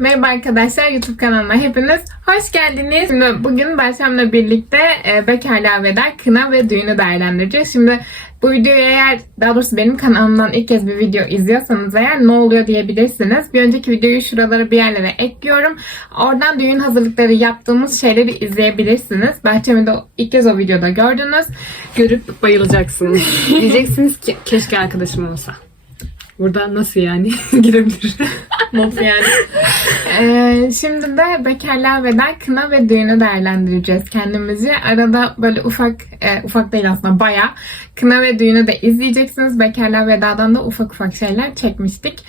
Merhaba arkadaşlar YouTube kanalıma hepiniz hoş geldiniz. Şimdi bugün Berçem'le birlikte e, bekarlığa veda, kına ve düğünü değerlendireceğiz. Şimdi bu videoyu eğer daha doğrusu benim kanalımdan ilk kez bir video izliyorsanız eğer ne oluyor diyebilirsiniz. Bir önceki videoyu şuralara bir yerlere ekliyorum. Oradan düğün hazırlıkları yaptığımız şeyleri izleyebilirsiniz. Berçem'i de ilk kez o videoda gördünüz. Görüp bayılacaksınız. Diyeceksiniz ki keşke arkadaşım olsa. Burada nasıl yani girebilir? Nasıl yani? Ee, şimdi de bekarlığa veda, kına ve düğünü değerlendireceğiz kendimizi. Arada böyle ufak, e, ufak değil aslında baya kına ve düğünü de izleyeceksiniz. Bekarlığa vedadan da ufak ufak şeyler çekmiştik.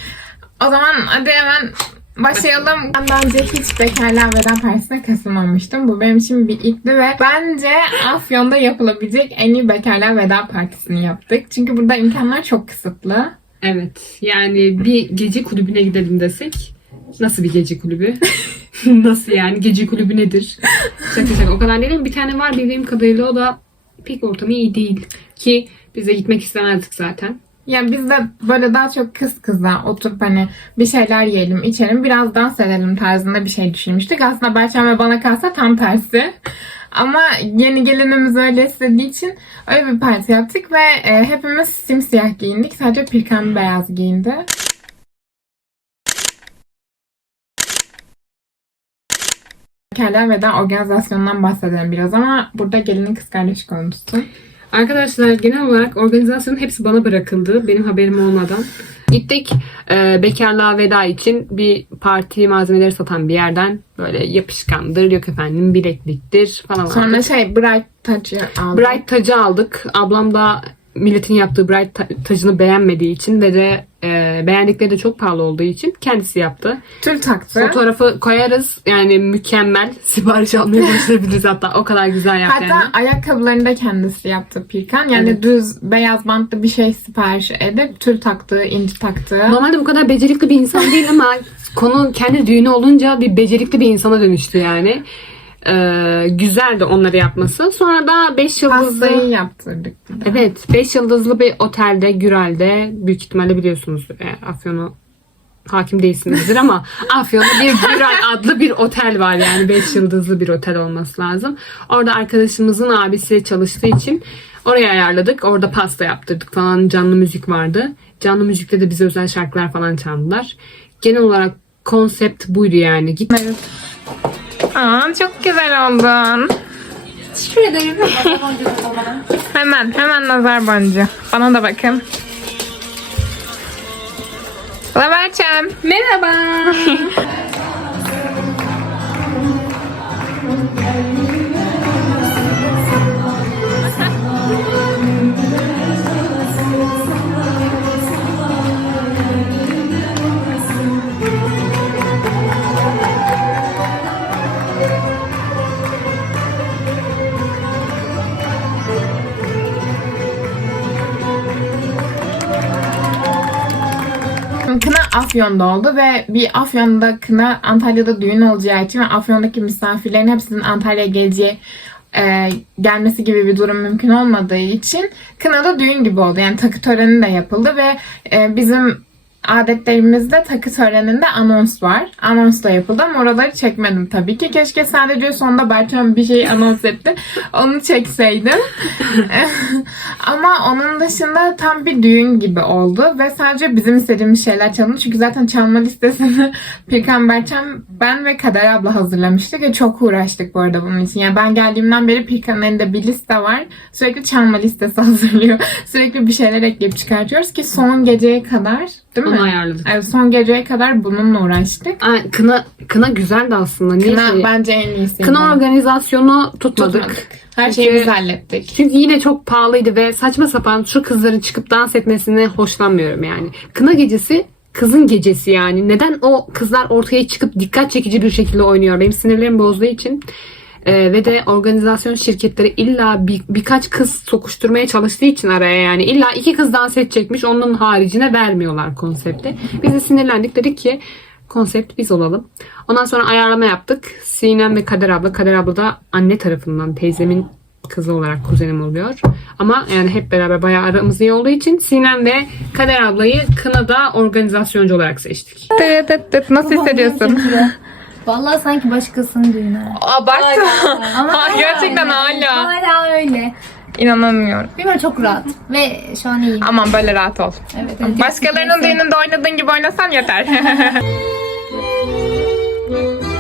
O zaman hadi hemen başlayalım. Ben önce hiç bekarlığa veda partisine katılmamıştım. Bu benim için bir ilkti ve bence Afyon'da yapılabilecek en iyi bekarlığa veda partisini yaptık. Çünkü burada imkanlar çok kısıtlı. Evet yani bir gece kulübüne gidelim desek nasıl bir gece kulübü? nasıl yani? Gece kulübü nedir? Şaka şaka o kadar değil mi? Bir tane var bildiğim kadarıyla o da pek ortamı iyi değil. Ki biz de gitmek istemezdik zaten. Ya biz de böyle daha çok kız kıza oturup hani bir şeyler yiyelim, içelim, biraz dans edelim tarzında bir şey düşünmüştük. Aslında Berçem ve bana kalsa tam tersi. Ama yeni gelinimiz öyle istediği için öyle bir parti yaptık ve e, hepimiz simsiyah giyindik. Sadece Pirkan beyaz giyindi. Bekarlığa veda organizasyonundan bahsedelim biraz ama burada gelinin kız kardeşi konuşsun. Arkadaşlar genel olarak organizasyonun hepsi bana bırakıldı. Benim haberim olmadan. Gittik e, bekarlığa veda için bir parti malzemeleri satan bir yerden böyle yapışkandır, yok efendim bilekliktir falan Sonra aldık. şey bright tacı aldık. Bright tacı aldık. Ablam da milletin yaptığı bright ta- tacını beğenmediği için ve de e, beğendikleri de çok pahalı olduğu için kendisi yaptı. Tül taktı. Fotoğrafı koyarız. Yani mükemmel. Sipariş almaya başlayabiliriz hatta. O kadar güzel yaptı Hatta yani. ayakkabılarını da kendisi yaptı Pirkan. Yani Evet. düz beyaz bantlı bir şey sipariş edip tül taktı, inci taktı. Normalde bu kadar becerikli bir insan değil ama konu kendi düğünü olunca bir becerikli bir insana dönüştü yani. Ee, güzeldi onları yapması. Sonra da 5 yıldızlı Pastayı yaptırdık bir. Evet 5 yıldızlı bir otelde Gürel'de büyük ihtimalle biliyorsunuz e, Afyon'u hakim değilsinizdir ama Afyon'da bir Gürel adlı bir otel var yani 5 yıldızlı bir otel olması lazım. Orada arkadaşımızın abisi çalıştığı için oraya ayarladık. Orada pasta yaptırdık falan canlı müzik vardı. Canlı müzikte de bize özel şarkılar falan çaldılar. Genel olarak konsept buydu yani. Git Aa, çok güzel oldun. Teşekkür ederim. Hemen, hemen nazar boncuğu. Bana da bakın. Laverçem. Merhaba. Afyon'da oldu ve bir Afyon'da kına Antalya'da düğün olacağı için ve Afyon'daki misafirlerin hepsinin Antalya'ya geleceği e, gelmesi gibi bir durum mümkün olmadığı için kınada düğün gibi oldu. Yani takı töreni de yapıldı ve e, bizim adetlerimizde takı töreninde anons var. Anons da yapıldı ama oraları çekmedim tabii ki. Keşke sadece sonunda Berçem bir şey anons etti. Onu çekseydim. ama onun dışında tam bir düğün gibi oldu ve sadece bizim istediğimiz şeyler çalındı. Çünkü zaten çalma listesini Pirkan Berçem, ben ve Kader abla hazırlamıştık ve çok uğraştık bu arada bunun için. Yani ben geldiğimden beri Pirkan'ın elinde bir liste var. Sürekli çalma listesi hazırlıyor. Sürekli bir şeyler ekleyip çıkartıyoruz ki son geceye kadar değil mi? Onu ayarladık. Evet, son geceye kadar bununla uğraştık. Ay, kına, kına güzeldi aslında. Niye Kına ki? bence en iyisi. Kına organizasyonu tutmadık. Her Çünkü- şeyi biz hallettik. Çünkü yine çok pahalıydı ve saçma sapan şu kızların çıkıp dans etmesine hoşlanmıyorum yani. Kına gecesi kızın gecesi yani. Neden o kızlar ortaya çıkıp dikkat çekici bir şekilde oynuyor? Benim sinirlerim bozduğu için. Ee, ve de organizasyon şirketleri illa bir, birkaç kız sokuşturmaya çalıştığı için araya yani illa iki kız dans edecekmiş onun haricine vermiyorlar konsepti. Biz de sinirlendik dedik ki konsept biz olalım. Ondan sonra ayarlama yaptık. Sinem ve Kader abla. Kader abla da anne tarafından teyzemin kızı olarak kuzenim oluyor. Ama yani hep beraber bayağı aramız iyi olduğu için Sinem ve Kader ablayı kınada organizasyoncu olarak seçtik. Nasıl hissediyorsun? Vallahi sanki başkasının düğünü. Abarttı. Ama Ha, gerçekten hala. Hala öyle. İnanamıyorum. Bilmiyorum çok rahat. Ve şu an iyiyim. Aman böyle rahat ol. Evet. evet. Başkalarının düğününde oynadığın gibi oynasan yeter.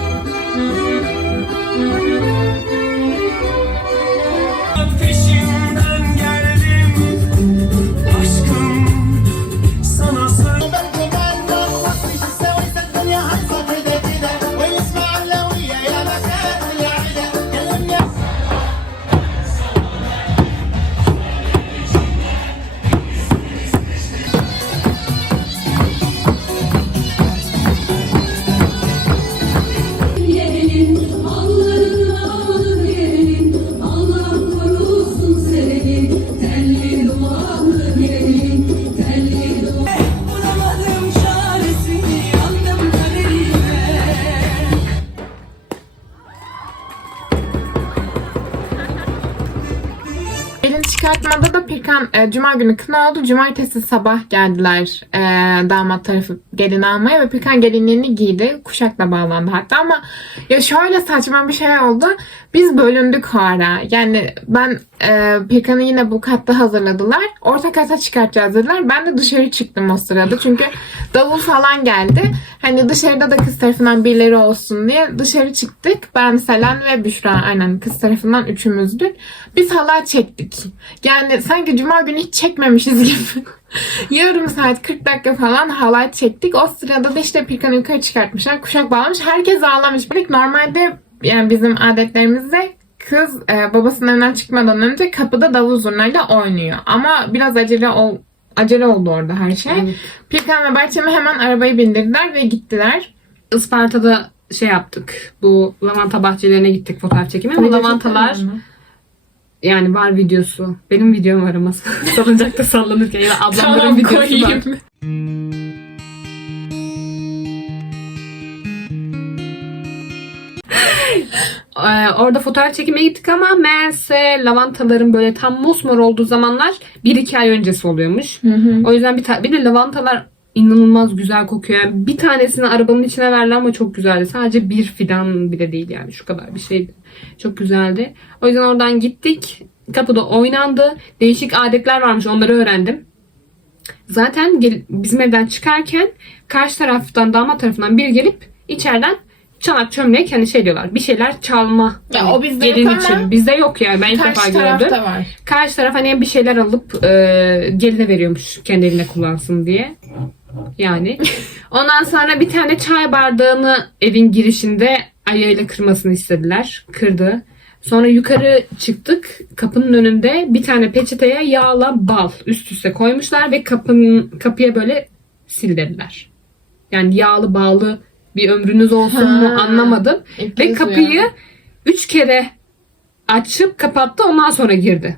Pirkan e, Cuma günü kına oldu. Cumartesi sabah geldiler e, damat tarafı gelin almaya ve Pirkan gelinliğini giydi. Kuşakla bağlandı hatta ama ya şöyle saçma bir şey oldu. Biz bölündük hala. Yani ben e, Pirkan'ı yine bu katta hazırladılar. Orta kata çıkartacağız dediler. Ben de dışarı çıktım o sırada. Çünkü davul falan geldi. Hani dışarıda da kız tarafından birileri olsun diye dışarı çıktık. Ben, Selen ve Büşra aynen kız tarafından üçümüzdük. Biz halay çektik. Yani sanki cuma günü hiç çekmemişiz gibi. Yarım saat 40 dakika falan halay çektik. O sırada da işte Pirkan'ı yukarı çıkartmışlar. Kuşak bağlamış. Herkes ağlamış. Böyle normalde yani bizim adetlerimizde kız e, babasının evden çıkmadan önce kapıda davul zurnayla oynuyor. Ama biraz acele ol, acele oldu orada her şey. Evet. Pirkan ve Berçem'i hemen arabayı bindirdiler ve gittiler. Isparta'da şey yaptık. Bu lavanta bahçelerine gittik fotoğraf çekimi. Bu lavantalar yani var videosu. Benim videom var ama salıncakta sallanırken ya da ablamların Tamam, videosu var. koyayım. Ee, orada fotoğraf çekimine gittik ama meğerse lavantaların böyle tam mosmor olduğu zamanlar 1-2 ay öncesi oluyormuş. O yüzden bir, bir de lavantalar inanılmaz güzel kokuyor. Yani bir tanesini arabanın içine verdiler ama çok güzeldi. Sadece bir fidan bile değil yani şu kadar bir şeydi. Çok güzeldi. O yüzden oradan gittik. Kapıda oynandı. Değişik adetler varmış onları öğrendim. Zaten gel- bizim evden çıkarken karşı taraftan damat tarafından biri gelip içeriden çanak çömlek hani şey diyorlar bir şeyler çalma. Ya Hani o bizde gelin yok ama için. Bizde yok yani ben ilk defa Karşı gördüm. var. Karşı taraf hani bir şeyler alıp e, geline veriyormuş kendi evine kullansın diye. Yani. Ondan sonra bir tane çay bardağını evin girişinde ayağıyla kırmasını istediler. Kırdı. Sonra yukarı çıktık. Kapının önünde bir tane peçeteye yağla bal üst üste koymuşlar ve kapının kapıya böyle sil dediler. Yani yağlı bağlı bir ömrünüz olsun mu Ha. anlamadım. İlk Ve kapıyı duyuyorum. üç kere açıp kapattı ondan sonra girdi.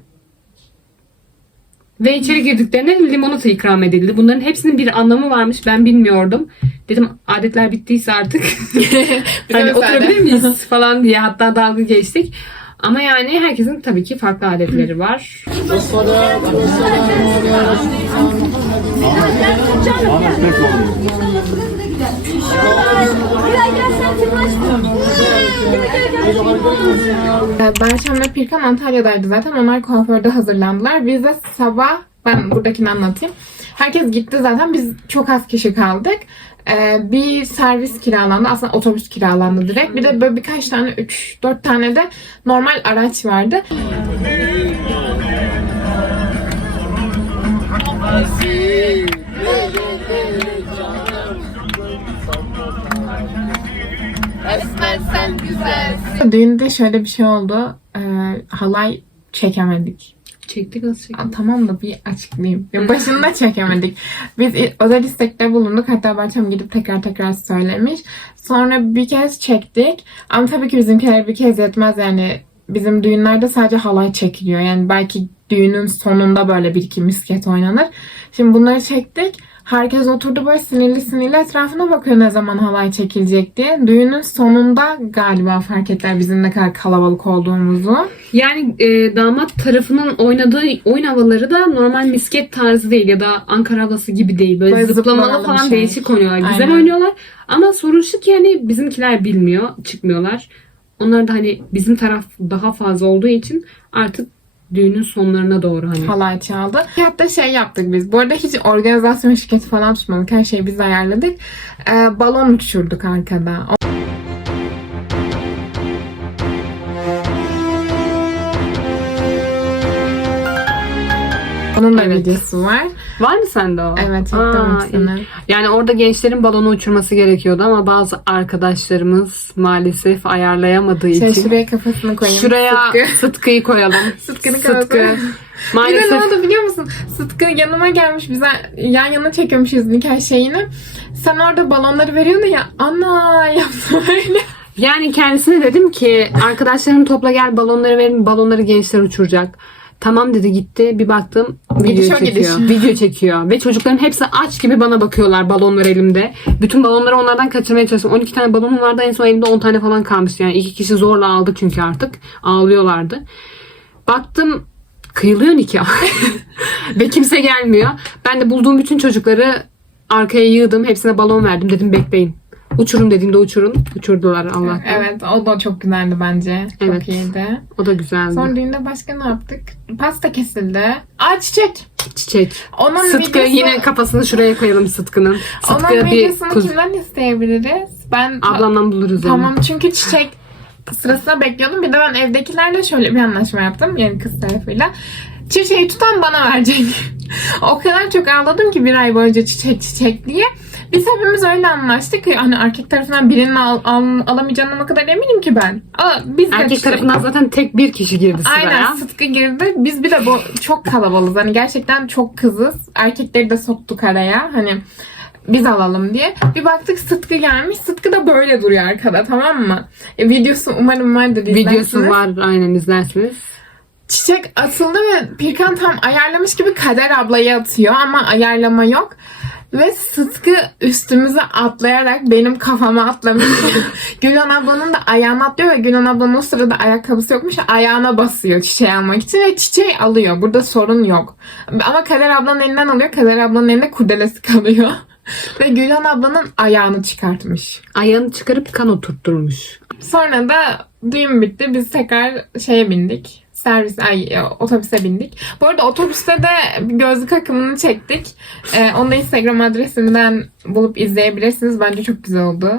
Ve içeri girdiklerinde limonata ikram edildi. Bunların hepsinin bir anlamı varmış. Ben bilmiyordum. Dedim adetler bittiyse artık. hani oturabilir miyiz falan diye hatta dalga geçtik. Ama yani herkesin tabii ki farklı adetleri var. Ee, Berçem ve Pirkan Antalya'daydı zaten. Onlar kuaförde hazırlandılar. Biz de sabah, ben buradakini anlatayım. Herkes gitti zaten. Biz çok az kişi kaldık. Ee, bir servis kiralandı. Aslında otobüs kiralandı direkt. Bir de böyle birkaç tane, 3-4 tane de normal araç vardı. Düğünde şöyle bir şey oldu. Ee, halay çekemedik. Çektik nasıl çektik? Aa, Tamam da bir açıklayayım. Ya başında çekemedik. Biz özel istekte bulunduk. Hatta Berçem gidip tekrar tekrar söylemiş. Sonra bir kez çektik. Ama tabii ki bizimkiler bir kez yetmez yani. Bizim düğünlerde sadece halay çekiliyor. Yani belki düğünün sonunda böyle bir iki misket oynanır. Şimdi bunları çektik. Herkes oturdu böyle sinirli sinirli etrafına bakıyor ne zaman halay çekilecek diye. Düğünün sonunda galiba fark ettiler bizim ne kadar kalabalık olduğumuzu. Yani e, damat tarafının oynadığı oyun havaları da normal misket tarzı değil ya da Ankara havası gibi değil. Böyle, Böyle zıplamalı falan şey. değişik oynuyorlar. Güzel Aynen. oynuyorlar. Ama sorun şu ki yani bizimkiler bilmiyor. Çıkmıyorlar. Onlar da hani bizim taraf daha fazla olduğu için artık düğünün sonlarına doğru hani. halay çaldı. Hatta şey yaptık biz. Bu arada hiç organizasyon şirketi falan tutmadık. Her şeyi biz ayarladık. Ee, balon uçurduk arkada. Onun da Evet. videosu var. Var mı sende o? Evet, çektim Aa. Yani orada gençlerin balonu uçurması gerekiyordu ama bazı arkadaşlarımız maalesef ayarlayamadığı Şey, için şuraya kafasını koyayım. şuraya Sıtkı. Sıtkı'yı koyalım. Sıtkı'nın Sıtkı. kafası. Bir de ne Maalesef oldu biliyor musun? Sıtkı yanıma gelmiş bize yan yana çekiyormuşuz nikah şeyini. Sen orada balonları veriyordun ya ana yaptı böyle. Yani kendisine dedim ki arkadaşlarını topla gel balonları verin balonları gençler uçuracak. Tamam dedi gitti bir baktım Gidiş video o gidiş. çekiyor. Video çekiyor ve çocukların hepsi aç gibi bana bakıyorlar balonlar elimde. Bütün balonları onlardan kaçırmaya çalıştım. 12 tane balonum vardı en son elimde 10 tane falan kalmıştı. Yani iki kişi zorla aldı çünkü artık ağlıyorlardı. Baktım kıyılıyor nikah. ve kimse gelmiyor. Ben de bulduğum bütün çocukları arkaya yığdım. Hepsine balon verdim. Dedim bekleyin. Uçurun dediğimde uçurun. Uçurdular Allah'tan. Evet o da çok güzeldi bence. Çok Evet. iyiydi. O da güzeldi. Sonra düğünde başka ne yaptık? Pasta kesildi. Aa çiçek. Çiçek. Onun Sıtkı videosu- yine kafasını şuraya koyalım Sıtkı'nın. Sıtkı Onun bir videosunu kuz. kimden isteyebiliriz? Ben Ablamdan buluruz Tamam çünkü çiçek sırasına bekliyordum. Bir de ben evdekilerle şöyle bir anlaşma yaptım. Yani kız tarafıyla. Çiçeği tutan bana verecek. o kadar çok ağladım ki bir ay boyunca çiçek çiçek diye. Biz hepimiz öyle anlaştık. Hani erkek tarafından birinin al, al, alamayacağına kadar eminim ki ben. Aa, biz de Erkek çiçek- tarafından zaten tek bir kişi girdi sıraya. Aynen Sıtkı girdi. Biz bir de bu çok kalabalığız. Hani gerçekten çok kızız. Erkekleri de soktuk araya. Hani biz alalım diye. Bir baktık Sıtkı gelmiş. Sıtkı da böyle duruyor arkada tamam mı? E, videosu umarım vardır izlersiniz. Videosu var aynen izlersiniz. Çiçek atıldı ve Pirkan tam ayarlamış gibi Kader ablayı atıyor ama ayarlama yok. Ve Sıtkı üstümüze atlayarak benim kafama atlamış. Gülhan ablanın da ayağına atlıyor ve Gülhan ablanın o sırada ayakkabısı yokmuş. Ayağına basıyor çiçeği almak için ve çiçeği alıyor. Burada sorun yok. Ama Kader ablanın elinden alıyor. Kader ablanın elinde kurdelesi kalıyor. ve Gülhan ablanın ayağını çıkartmış. Ayağını çıkarıp kan oturtturmuş. Sonra da düğün bitti. Biz tekrar şeye bindik. Servis, ay e, otobüse bindik. Bu arada otobüste de gözlük akımını çektik. Ee, onu da Instagram adresimden bulup izleyebilirsiniz. Bence çok güzel oldu.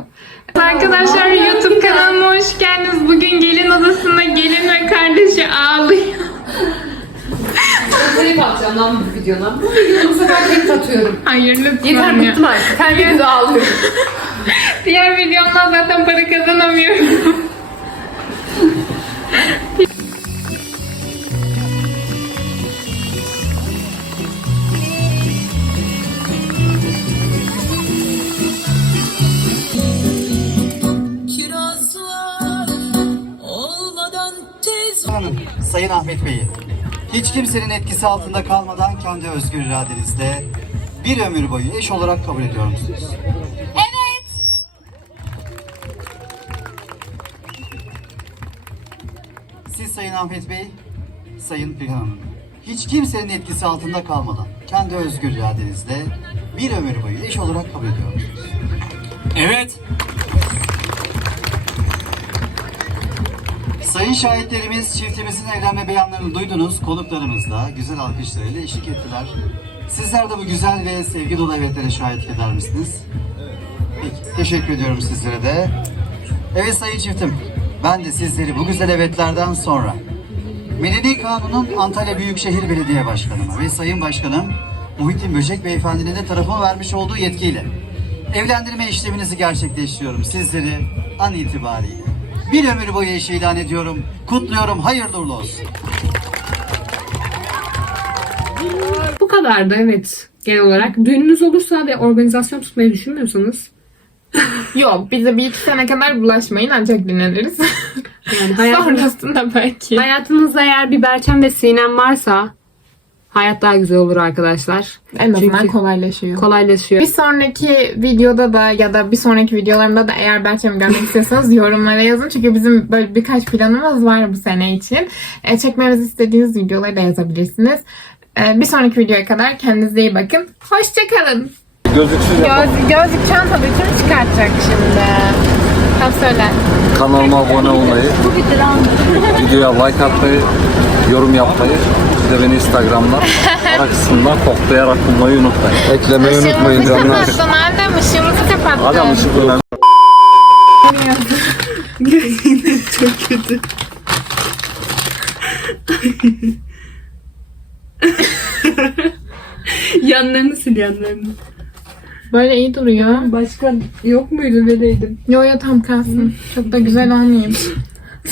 Arkadaşlar YouTube kanalıma hoş geldiniz. Bugün gelin odasında gelin ve kardeşi ağlıyor. Klip atacağım lan bu videona. Bu videoda bu sefer klip atıyorum. Hayır lütfen Yeter ya. bıktım artık. Her videoda ağlıyorum. Diğer videomdan zaten para kazanamıyorum. Tez Hanım, Sayın Ahmet Bey'i hiç kimsenin etkisi altında kalmadan kendi özgür iradenizle bir ömür boyu eş olarak kabul ediyor musunuz? Evet. Siz Sayın Ahmet Bey, Sayın Pirhan Hanım, hiç kimsenin etkisi altında kalmadan kendi özgür iradenizle bir ömür boyu eş olarak kabul ediyor musunuz? Evet. Sayın şahitlerimiz çiftimizin evlenme beyanlarını duydunuz. Konuklarımız da güzel alkışlarıyla eşlik ettiler. Sizler de bu güzel ve sevgi dolu evetlere şahitlik eder misiniz? Peki, teşekkür ediyorum sizlere de. Evet sayın çiftim, ben de sizleri bu güzel evetlerden sonra Medeni Kanun'un Antalya Büyükşehir Belediye Başkanı'na ve Sayın Başkanım Muhittin Böcek Beyefendi'nin de tarafıma vermiş olduğu yetkiyle evlendirme işleminizi gerçekleştiriyorum sizleri an itibariyle. Bir ömür boyu eş ilan ediyorum. Kutluyorum. Hayırlı uğurlu olsun. Bu kadardı evet. Genel olarak. Düğününüz olursa ve organizasyon tutmayı düşünmüyorsanız Yok bize bir iki sene kadar bulaşmayın ancak dinleniriz. yani hayatınız, Sonrasında belki. hayatınızda eğer bir Berçem ve Sinem varsa hayat daha güzel olur arkadaşlar. En azından Çünkü kolaylaşıyor. kolaylaşıyor. Bir sonraki videoda da ya da bir sonraki videolarımda da eğer Berçem'i görmek istiyorsanız yorumlara yazın. Çünkü bizim böyle birkaç planımız var bu sene için. E, çekmemizi istediğiniz videoları da yazabilirsiniz. E, bir sonraki videoya kadar kendinize iyi bakın. Hoşçakalın. Gözlüksüz yapalım. Göz, gözlük çantada kim çıkartacak şimdi? Tam söyle. Kanalıma abone olmayı, videoya like atmayı, yorum yapmayı, de beni Instagram'dan ara kısmından koklayarak bulmayı unutmayın. Eklemeyi unutmayın Işığımızı canlar. kapattın Adem, ışığımızı kapattın. Adam ışık önemli. Çok kötü. yanlarını sil yanlarını. Böyle iyi duruyor. Başka yok muydu veleydim? Yo yo tam kalsın. Çok da güzel olmayayım.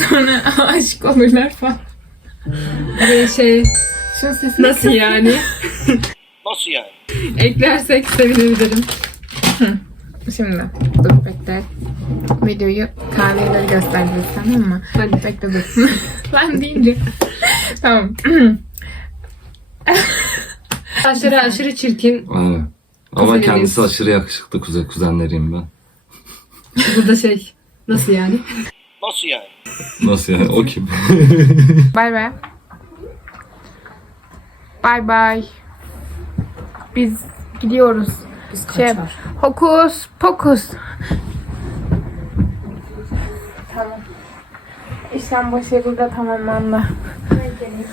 Sonra aşık olurlar falan. Böyle şey Şunun sesini nasıl yani? Nasıl yani? Eklersek sevinirim. Şimdi dur bekle. Videoyu kahveleri göstereceğiz tamam mı? Hadi. Bekle dur. ben deyince. tamam. Saçları aşırı çirkin. Aynen. Ama Kuzenimiz. kendisi aşırı yakışıklı kuzen, kuzenleriyim ben. Burada şey. Nasıl yani? Nasıl yani? Nasıl yani? O kim? Bay bay. Bay bay. Biz gidiyoruz. Biz şey, hokus pokus. Tamam. İşlem başarıyla tamamlandı.